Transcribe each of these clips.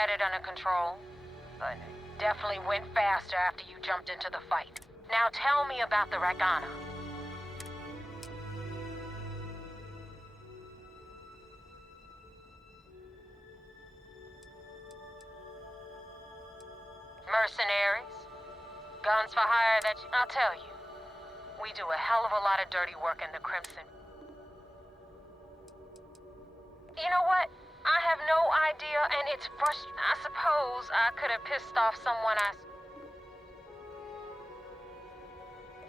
had it under control, but it definitely went faster after you jumped into the fight. Now tell me about the Ragana. Mercenaries? Guns for hire that I'll tell you. We do a hell of a lot of dirty work in the Crimson. You know what? I have no idea, and it's frustrating. I suppose I could have pissed off someone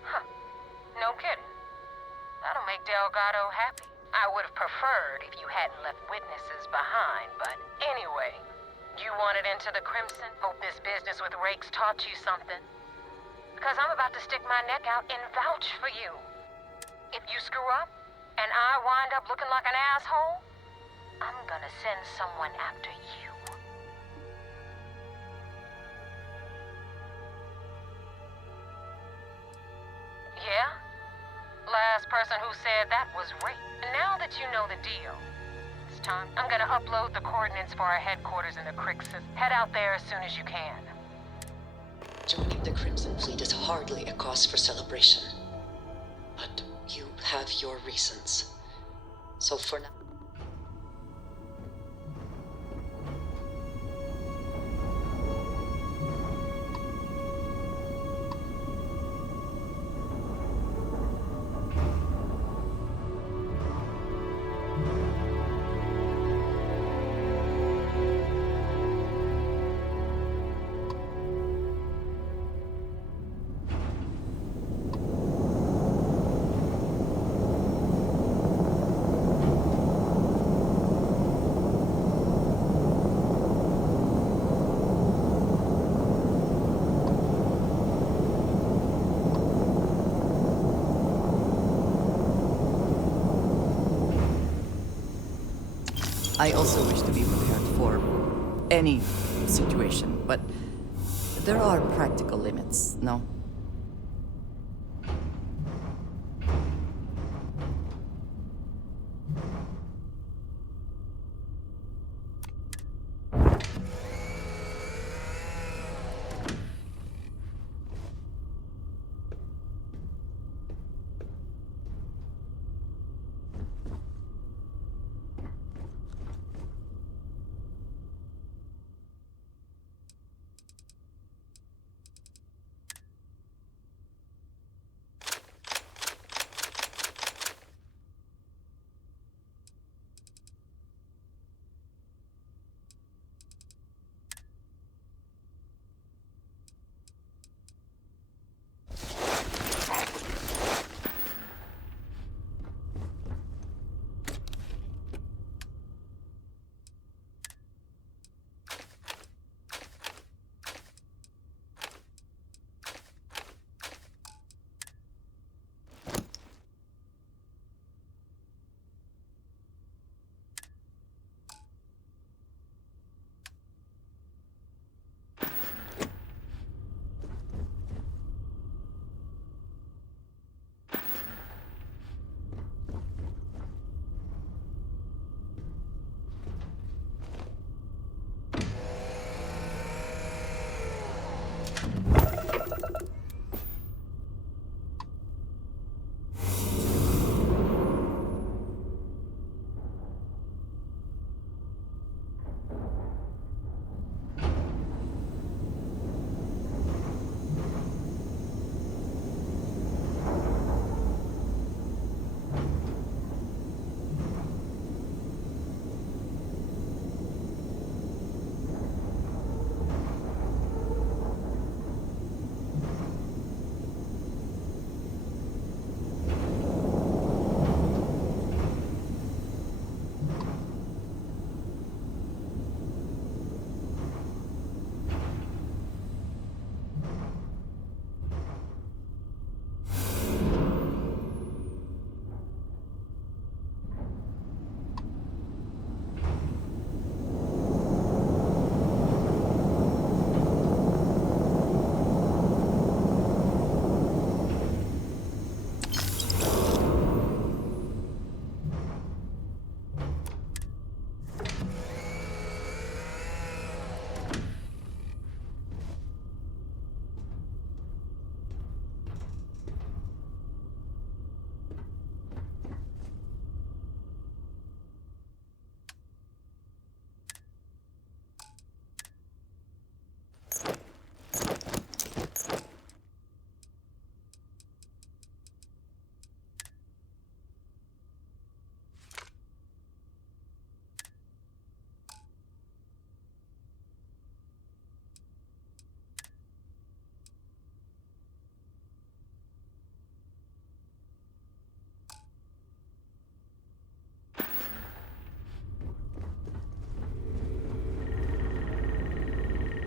Huh. No kidding. That'll make Delgado happy. I would have preferred if you hadn't left witnesses behind, but anyway. You wanted into the Crimson? Hope this business with Rakes taught you something. Because I'm about to stick my neck out and vouch for you. If you screw up, and I wind up looking like an asshole, I'm gonna send someone after you. Yeah? Last person who said that was Ray. Now that you know the deal, it's time. I'm gonna upload the coordinates for our headquarters in the Crixus. Head out there as soon as you can. Joining the Crimson Fleet is hardly a cause for celebration. But you have your reasons. So for now... I also wish to be prepared for any situation, but there are practical limits, no?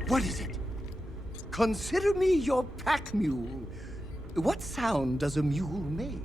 What is it? Consider me your pack mule. What sound does a mule make?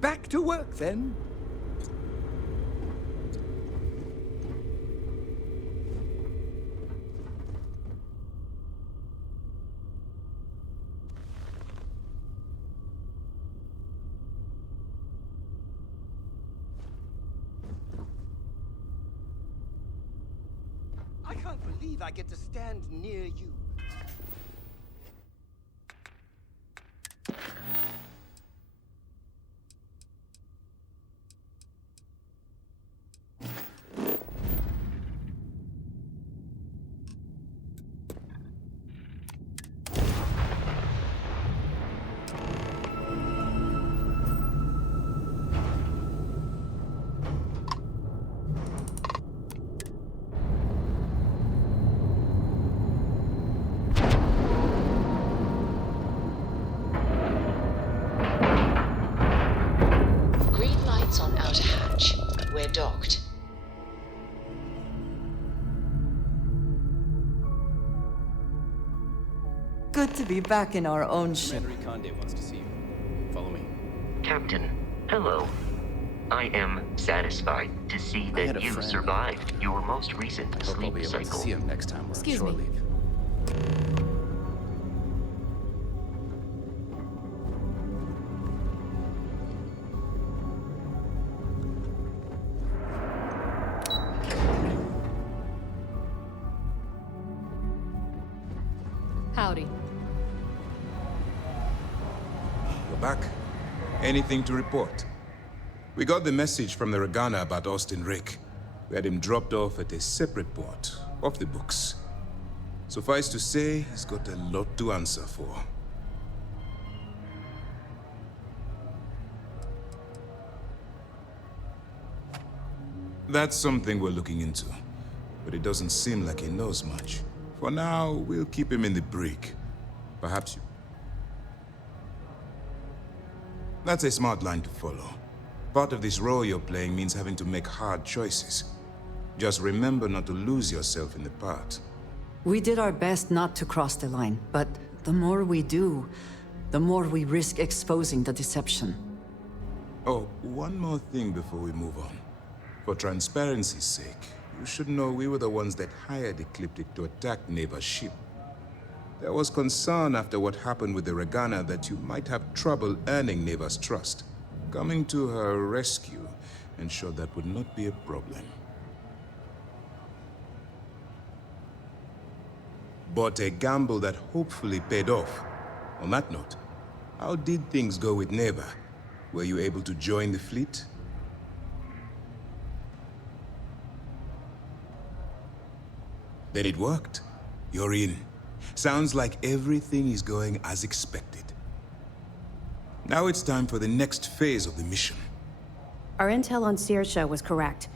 Back to work, then. I can't believe I get to stand near you. On outer hatch. We're docked. Good to be back in our own ship. Commander Conde wants to see you. Follow me. Captain, hello. I am satisfied to see I had that a you friend. survived your most recent Hope I'll sleep be able to cycle. see him next time we're on Excuse shore me. leave. Howdy. We're back. Anything to report? We got the message from the Regana about Austin Rick. We had him dropped off at a separate port, off the books. Suffice to say, he's got a lot to answer for. That's something we're looking into, but it doesn't seem like he knows much. For now, we'll keep him in the brig. Perhaps you... That's a smart line to follow. Part of this role you're playing means having to make hard choices. Just remember not to lose yourself in the part. We did our best not to cross the line, but the more we do, the more we risk exposing the deception. Oh, one more thing before we move on. For transparency's sake, you should know we were the ones that hired Ecliptic to attack Neva's ship. There was concern after what happened with the Regana that you might have trouble earning Neva's trust. Coming to her rescue ensured that would not be a problem. But a gamble that hopefully paid off. On that note, how did things go with Neva? Were you able to join the fleet? Then it worked. You're in. Sounds like everything is going as expected. Now it's time for the next phase of the mission. Our intel on Saoirse was correct.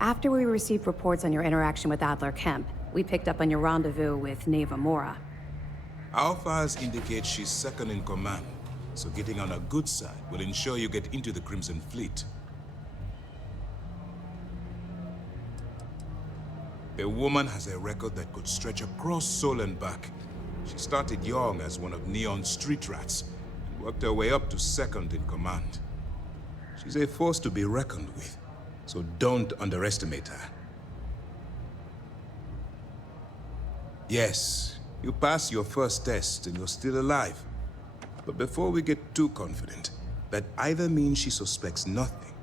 After we received reports on your interaction with Adler Kemp, we picked up on your rendezvous with Neva Mora. Our files indicate she's second in command, so getting on her good side will ensure you get into the Crimson Fleet. The woman has a record that could stretch across Sol and back. She started young as one of Neon's street rats, and worked her way up to second in command. She's a force to be reckoned with, so don't underestimate her. Yes, you passed your first test and you're still alive. But before we get too confident, that either means she suspects nothing,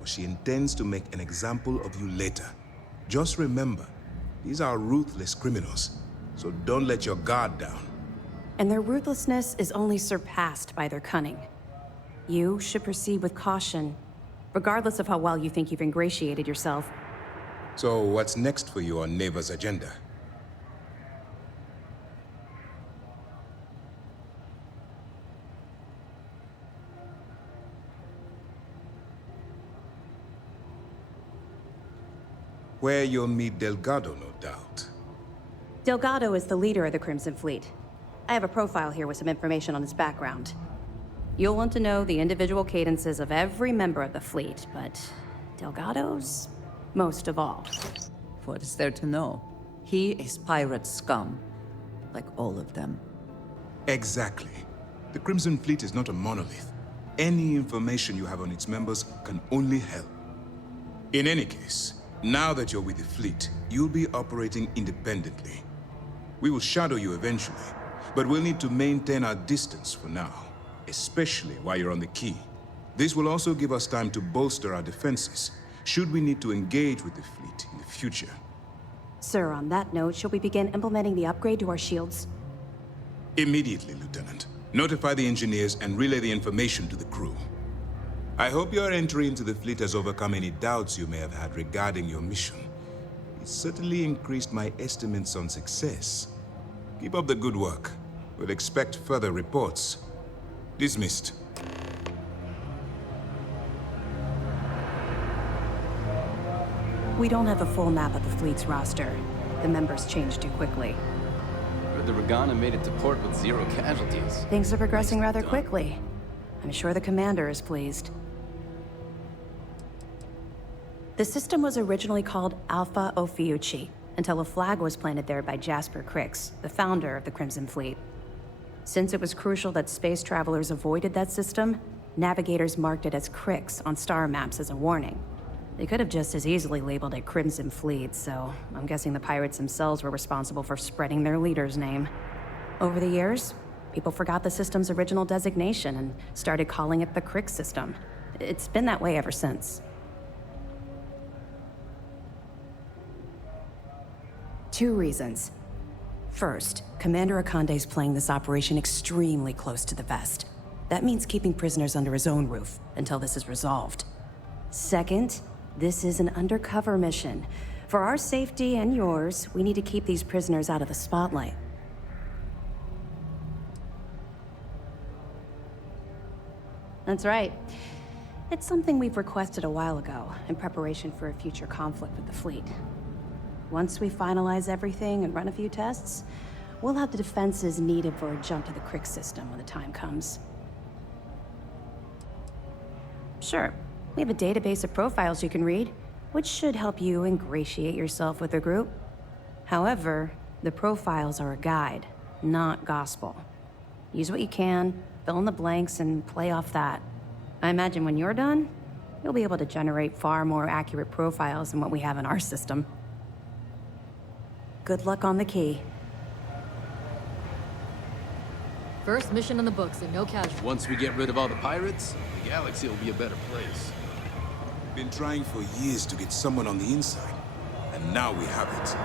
or she intends to make an example of you later. Just remember, these are ruthless criminals, so don't let your guard down. And their ruthlessness is only surpassed by their cunning. You should proceed with caution, regardless of how well you think you've ingratiated yourself. So what's next for you on Neva's agenda? Where you'll meet Delgado, no doubt. Delgado is the leader of the Crimson Fleet. I have a profile here with some information on his background. You'll want to know the individual cadences of every member of the fleet, but Delgado's most of all. What is there to know? He is pirate scum, like all of them. Exactly. The Crimson Fleet is not a monolith. Any information you have on its members can only help. In any case, now that you're with the fleet, you'll be operating independently. We will shadow you eventually, but we'll need to maintain our distance for now, especially while you're on the quay. This will also give us time to bolster our defenses, should we need to engage with the fleet in the future. Sir, on that note, shall we begin implementing the upgrade to our shields? Immediately, Lieutenant. Notify the engineers and relay the information to the crew. I hope your entry into the fleet has overcome any doubts you may have had regarding your mission. It certainly increased my estimates on success. Keep up the good work. We'll expect further reports. Dismissed. We don't have a full map of the fleet's roster. The members changed too quickly. Heard the Regana made it to port with 0 casualties. Things are progressing rather Done. quickly. I'm sure the commander is pleased. The system was originally called Alpha Ophiuchi, until a flag was planted there by Jasper Crix, the founder of the Crimson Fleet. Since it was crucial that space travelers avoided that system, navigators marked it as Crix on star maps as a warning. They could have just as easily labeled it Crimson Fleet, so I'm guessing the pirates themselves were responsible for spreading their leader's name. Over the years, people forgot the system's original designation and started calling it the Crix system. It's been that way ever since. 2 reasons. First, Commander Akande's playing this operation extremely close to the vest. That means keeping prisoners under his own roof until this is resolved. Second, this is an undercover mission. For our safety and yours, we need to keep these prisoners out of the spotlight. That's right. It's something we've requested a while ago, in preparation for a future conflict with the fleet. Once we finalize everything and run a few tests, we'll have the defenses needed for a jump to the Crick system when the time comes. Sure, we have a database of profiles you can read, which should help you ingratiate yourself with the group. However, the profiles are a guide, not gospel. Use what you can, fill in the blanks, and play off that. I imagine when you're done, you'll be able to generate far more accurate profiles than what we have in our system. Good luck on the key. First mission in the books and no casualties. Once we get rid of all the pirates, the galaxy will be a better place. Been trying for years to get someone on the inside, and now we have it.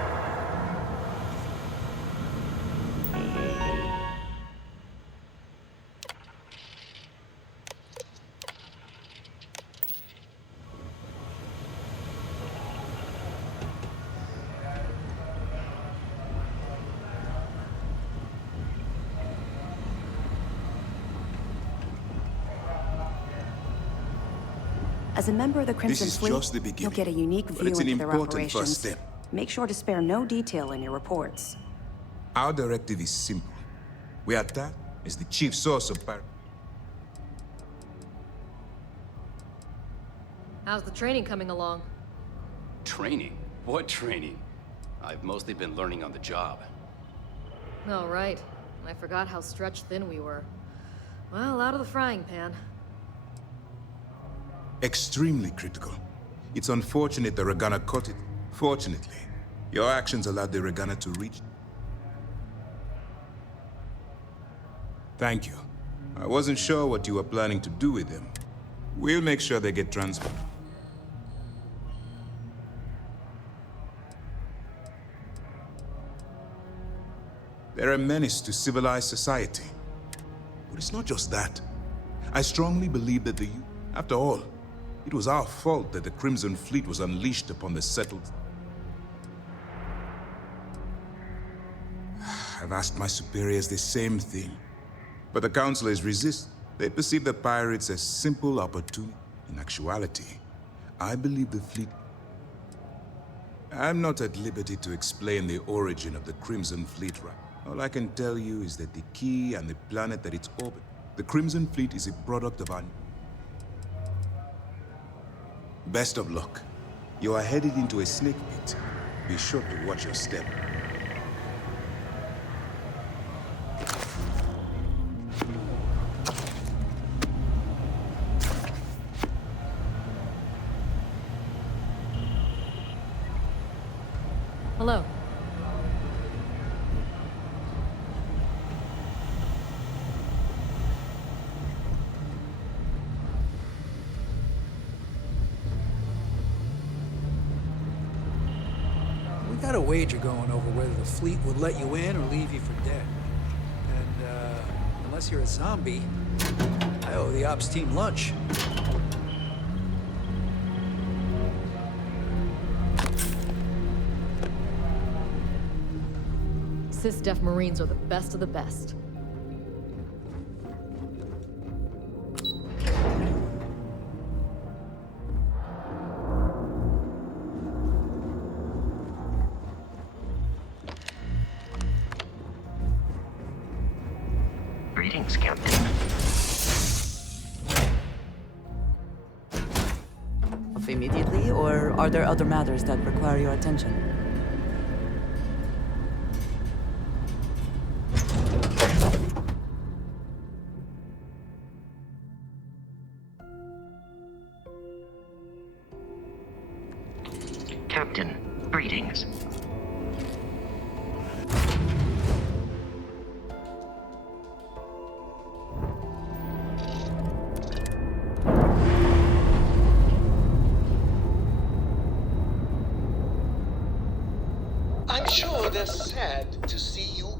As a member of the Crimson This is Fleet, just the beginning, you'll get a unique but view it's an into their important first operations. step. Make sure to spare no detail in your reports. Our directive is simple. We attack as the chief source of pirate. How's the training coming along? Training? What training? I've mostly been learning on the job. Oh, right. I forgot how stretched thin we were. Well, out of the frying pan. Extremely critical. It's unfortunate the Regana caught it. Fortunately, your actions allowed the Regana to reach. Thank you. I wasn't sure what you were planning to do with them. We'll make sure they get transferred. They're a menace to civilized society. But it's not just that. I strongly believe that after all, it was our fault that the Crimson Fleet was unleashed upon the settled. I've asked my superiors the same thing, but the councilors resist. They perceive the pirates as simple opportunity. In actuality, I believe the fleet. I'm not at liberty to explain the origin of the Crimson Fleet, right? All I can tell you is that the key and the planet that it's orbit. The Crimson Fleet is a product of our. Best of luck. You are headed into a snake pit. Be sure to watch your step. Hello. We got a wager going over whether the fleet would let you in or leave you for dead. And, unless you're a zombie, I owe the ops team lunch. Sys-Def Marines are the best of the best. Greetings, Captain. Off immediately, or are there other matters that require your attention? Captain, greetings. I'm sure they're sad to see you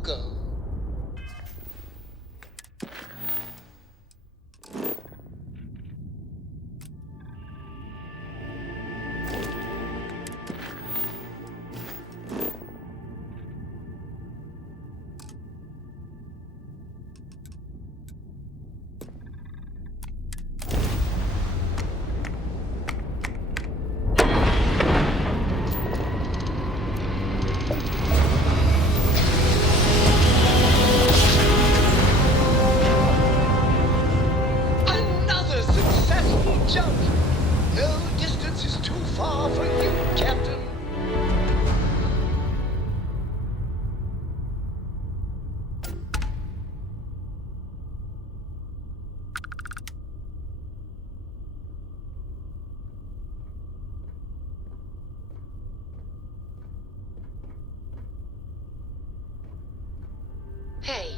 Hey.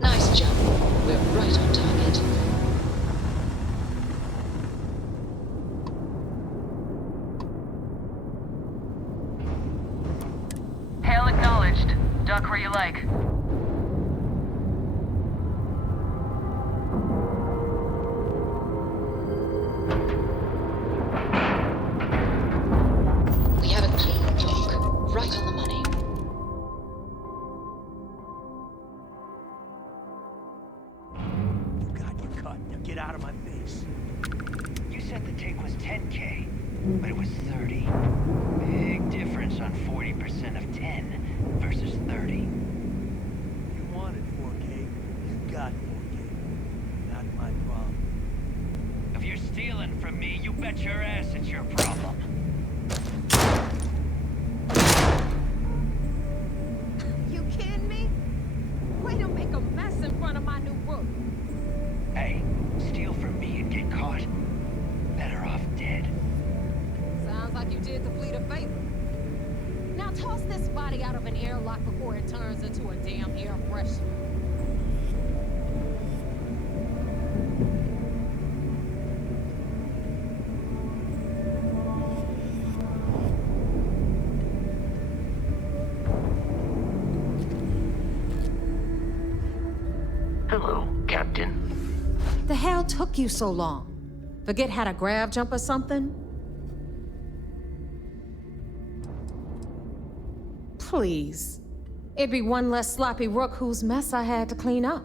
Nice jump. We're right on target. Hail acknowledged. Duck where you like. We have a clean clock. Right on the money. God, you cut. Now get out of my face. You said the take was 10K, but it was 30. Big difference on 40% of 10 versus 30. You wanted 4K, you got 4K. Not my problem. If you're stealing from me, you bet your ass it's your problem. You kidding me? Way to make a mess in front of my new book. Hey, steal from me and get caught. Better off dead. Sounds like you did the fleet a favor. Now toss this body out of an airlock before it turns into a damn air freshener. Hello, Captain. The hell took you so long? Forget how to grav jump or something? Please. It'd be one less sloppy rook whose mess I had to clean up.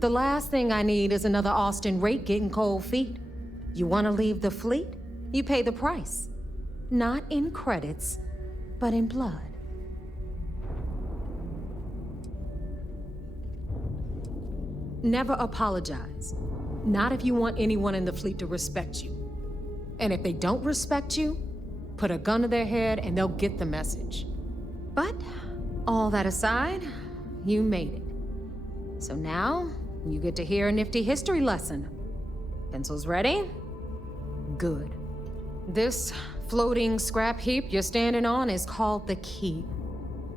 The last thing I need is another Austin rate getting cold feet. You want to leave the fleet? You pay the price. Not in credits, but in blood. Never apologize. Not if you want anyone in the fleet to respect you. And if they don't respect you, put a gun to their head and they'll get the message. But, all that aside, you made it. So now, you get to hear a nifty history lesson. Pencils ready? Good. This floating scrap heap you're standing on is called the Key.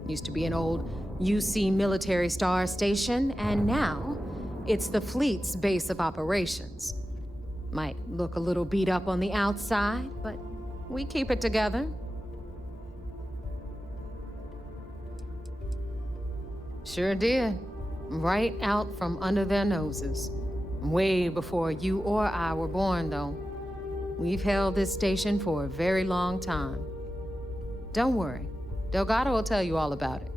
Used to be an old UC military star station, and now it's the fleet's base of operations. Might look a little beat up on the outside, but we keep it together. Sure did. Right out from under their noses. Way before you or I were born, though. We've held this station for a very long time. Don't worry. Delgado will tell you all about it.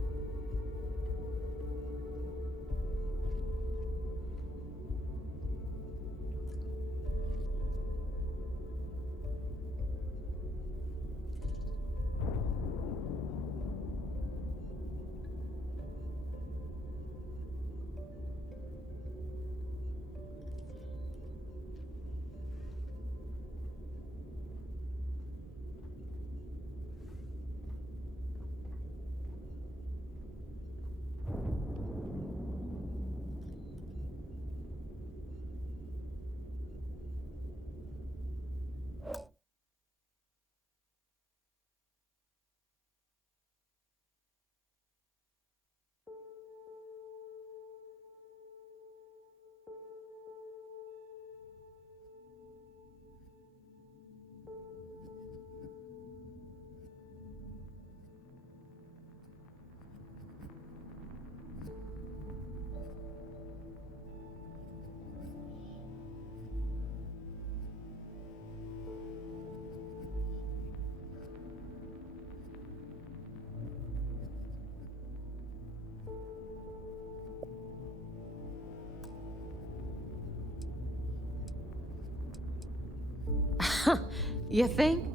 You think?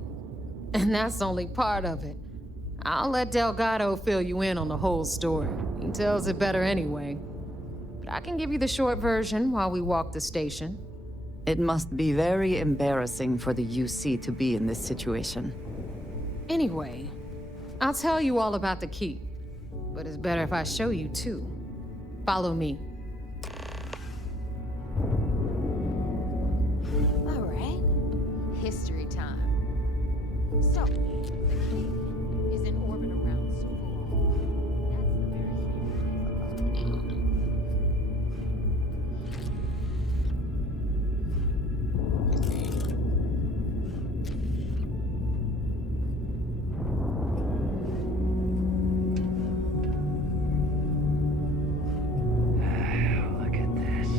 And that's only part of it. I'll let Delgado fill you in on the whole story. He tells it better anyway. But I can give you the short version while we walk the station. It must be very embarrassing for the UC to be in this situation. Anyway, I'll tell you all about the key. But it's better if I show you too. Follow me. All right. History time. So, the key is in orbit around Superall. That's the very same place. Look at this.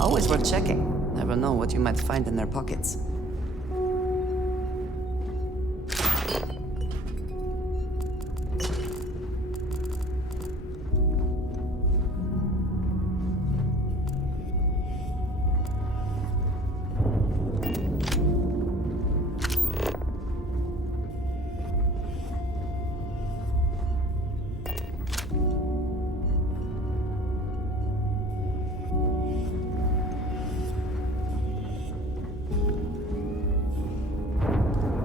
Always worth checking. Never know what you might find in their pockets.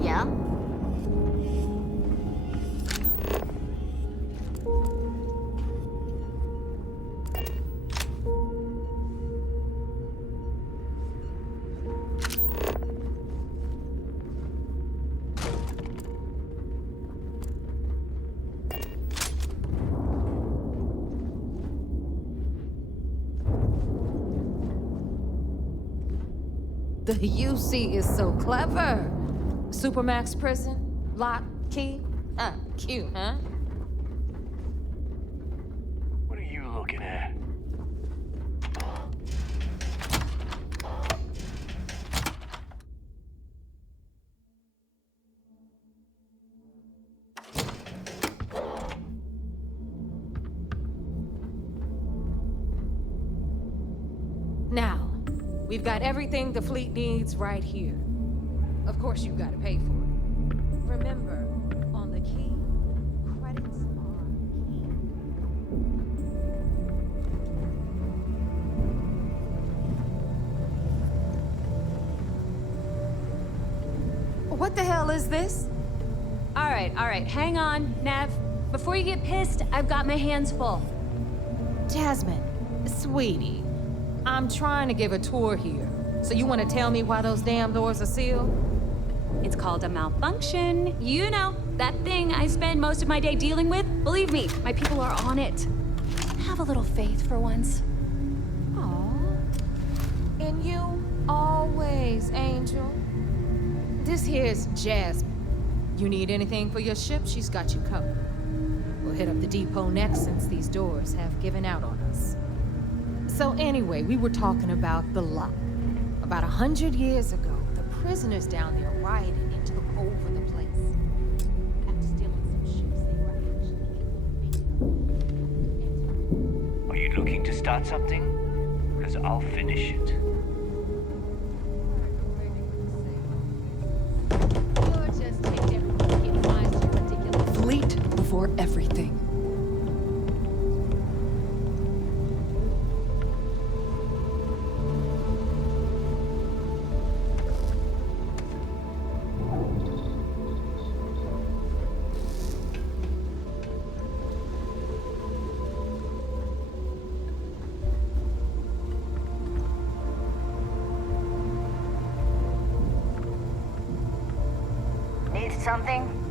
Yeah? The UC is so clever. Supermax prison, lock, key. Cute, huh? What are you looking at? Now, we've got everything the fleet needs right here. Of course, you've got to pay for it. Remember, on the key, credits are key. What the hell is this? All right, hang on, Nev. Before you get pissed, I've got my hands full. Jasmine, sweetie, I'm trying to give a tour here. So you want to tell me why those damn doors are sealed? It's called a malfunction. You know, that thing I spend most of my day dealing with. Believe me, my people are on it. Have a little faith for once. Aw. And you always, Angel. This here's Jasmine. You need anything for your ship, she's got you covered. We'll hit up the depot next since these doors have given out on us. So anyway, we were talking about the lock. About 100 years ago, the prisoners down there rioted and took over the place. After stealing some ships, they were actually... Are you looking to start something? Because I'll finish it. You're just taking everyone to get wise to your ridiculous... Fleet before everything. Need something?